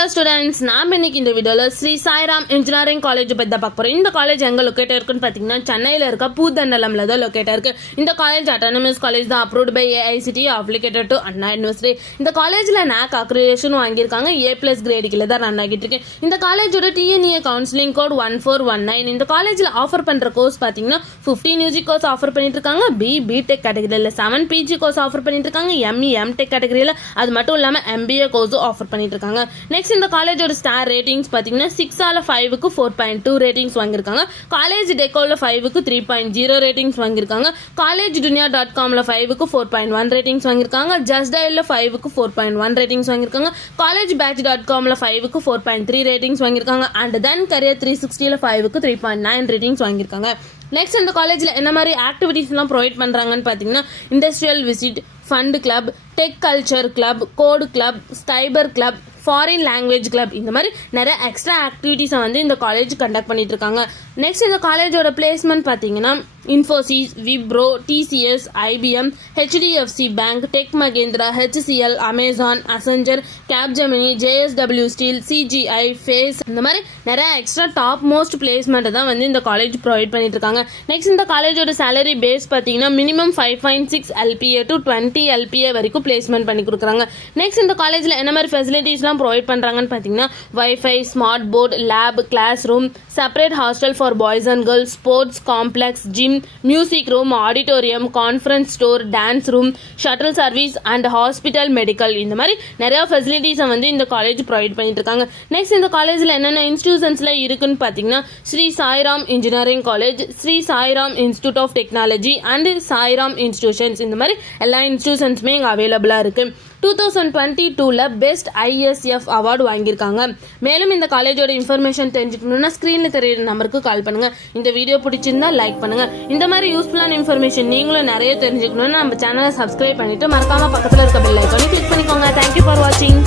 Hello students, நாம் இன்னைக்கு இந்த வீடியோல ஸ்ரீ சாய்ராம் இன்ஜினியரிங் காலேஜ் பத்தி தான் பார்க்க போறோம். இந்த காலேஜ் எங்க லொகேட் இருக்குன்னு பாத்தீங்கன்னா சென்னையில இருக்க பூதண்டலம்ல தான் லொகேட் இருக்கு. இந்த காலேஜ் அட்டானமஸ் காலேஜ் தான், approved by AICTE, affiliated to Anna university. இந்த காலேஜ்ல NAC அக்ரிடேஷன் வாங்கியிருக்காங்க. A+ கிரேட் கீழ தான் ரன் ஆகிட்டு இருக்கு. இந்த காலேஜோட TNA கவுன்சிலிங் கோட் 1419. இந்த காலேஜ்ல ஆஃபர் பண்ற கோர்ஸ் பாத்தீங்கன்னா 15 UG கோர்ஸ் ஆஃபர் பண்ணிட்டு இருக்காங்க. BTech கேட்டகரியில 7 PG கோர்ஸ் ஆஃபர் பண்ணிட்டு இருக்காங்க. ME MTech கேட்டகரியில அது மட்டும் இல்லாம MBA கோர்ஸ் ஆஃபர் பண்ணிட்டு இருக்காங்க. நெக்ஸ்ட் இந்த காலேஜோட ஸ்டார் ரேட்டிங்ஸ் பாத்தீங்கன்னா 6 5க்கு 4.2 ரேட்டிங்ஸ் வாங்கியிருக்காங்க. காலேஜ் டெக்கோல 5க்கு 3.0 ரேட்டிங்ஸ் வாங்கியிருக்காங்க. காலேஜ் dunia.comல 5க்கு 4.1 ரேட்டிங்ஸ் வாங்கியிருக்காங்க. ஜஸ்ட் டயல்ல 5க்கு 4.1 ரேட்டிங்ஸ் வாங்கியிருக்காங்க. காலேஜ் batch.comல 5க்கு 4.3 ரேட்டிங்ஸ் வாங்கியிருக்காங்க. அண்ட் தென் career 360ல 5க்கு 3.9 ரேட்டிங்ஸ் வாங்கியிருக்காங்க. நெக்ஸ்ட் இந்த காலேஜ்ல என்ன மாதிரி ஆக்டிவிட்டிஸ்லாம் ப்ரொவைட் பண்றாங்கன்னு பாத்தீங்கன்னா industrial visit, fund club, tech culture club, code club, cyber club, foreign language club, இந்த மாதிரி நிறைய எக்ஸ்ட்ரா ஆக்டிவிட்டிஸை வந்து இந்த காலேஜ் கண்டக்ட் பண்ணிட்டு இருக்காங்க. நெக்ஸ்ட் இந்த காலேஜோட பிளேஸ்மெண்ட் பார்த்தீங்கன்னா Infosys, Wipro, TCS, IBM, HDFC bank, tech Mahindra, HCL, Amazon, Accenture, Capgemini, JSW steel, CGI, face, இந்த மாதிரி நிறைய எக்ஸ்ட்ரா டாப் மோஸ்ட் பிளேஸ்மெண்ட் தான் வந்து இந்த காலேஜ் ப்ரொவைட் பண்ணிட்டு இருக்காங்க. நெக்ஸ்ட் இந்த காலேஜோட சேலரி பேஸ் பார்த்தீங்கன்னா மினிமம் 5.6 LPA to 20 LPA வரைக்கும் பிளேஸ்மெண்ட் பண்ணி கொடுக்குறாங்க. நெக்ஸ்ட் இந்த காலேஜில் என்ன மாதிரி ஃபெசிலிட்டிஸ்லாம் ப்ரொவைட் பண்ணுறாங்கன்னு பார்த்தீங்கன்னா wifi, smart board, lab, class room, separate hostel for boys and girls, sports complex, gym, music room, auditorium, conference store, dance room, shuttle service and hospital, medical, இந்த மாதிரி நிறைய ஃபெசிலிட்டிஸை வந்து இந்த காலேஜ் ப்ரொவைட் பண்ணிட்டு இருக்காங்க. நெக்ஸ்ட் இந்த காலேஜில் என்னென்ன இன்ஸ்டிடியூஷன்ஸ்ல இருக்குன்னு பார்த்தீங்கன்னா Sri Sairam engineering college, Sri Sairam institute of technology and Sairam institutions, இந்த மாதிரி எல்லா இன்ஸ்டிடியூஷன்ஸுமே இங்கே அவைலபிளாக இருக்கு. 2022ல பெஸ்ட் ISF அவார்டு வாங்கியிருக்காங்க. மேலும் இந்த காலேஜோட இன்ஃபர்மேஷன் தெரிஞ்சுக்கணும்னா ஸ்க்ரீனில் தெரியுற நம்பருக்கு கால் பண்ணுங்க. இந்த வீடியோ பிடிச்சிருந்தா லைக் பண்ணுங்க. இந்த மாதிரி யூஸ்ஃபுல்லான இன்ஃபர்மேஷன் நீங்களும் நிறைய தெரிஞ்சுக்கணும்னா நம்ம சேனலை சப்ஸ்கிரைப் பண்ணிட்டு மறக்காம பக்கத்தில் இருக்க பெல் ஐக்கானை கிளிக் பண்ணிக்கோங்க. தேங்க்யூ ஃபார் வாட்சிங்.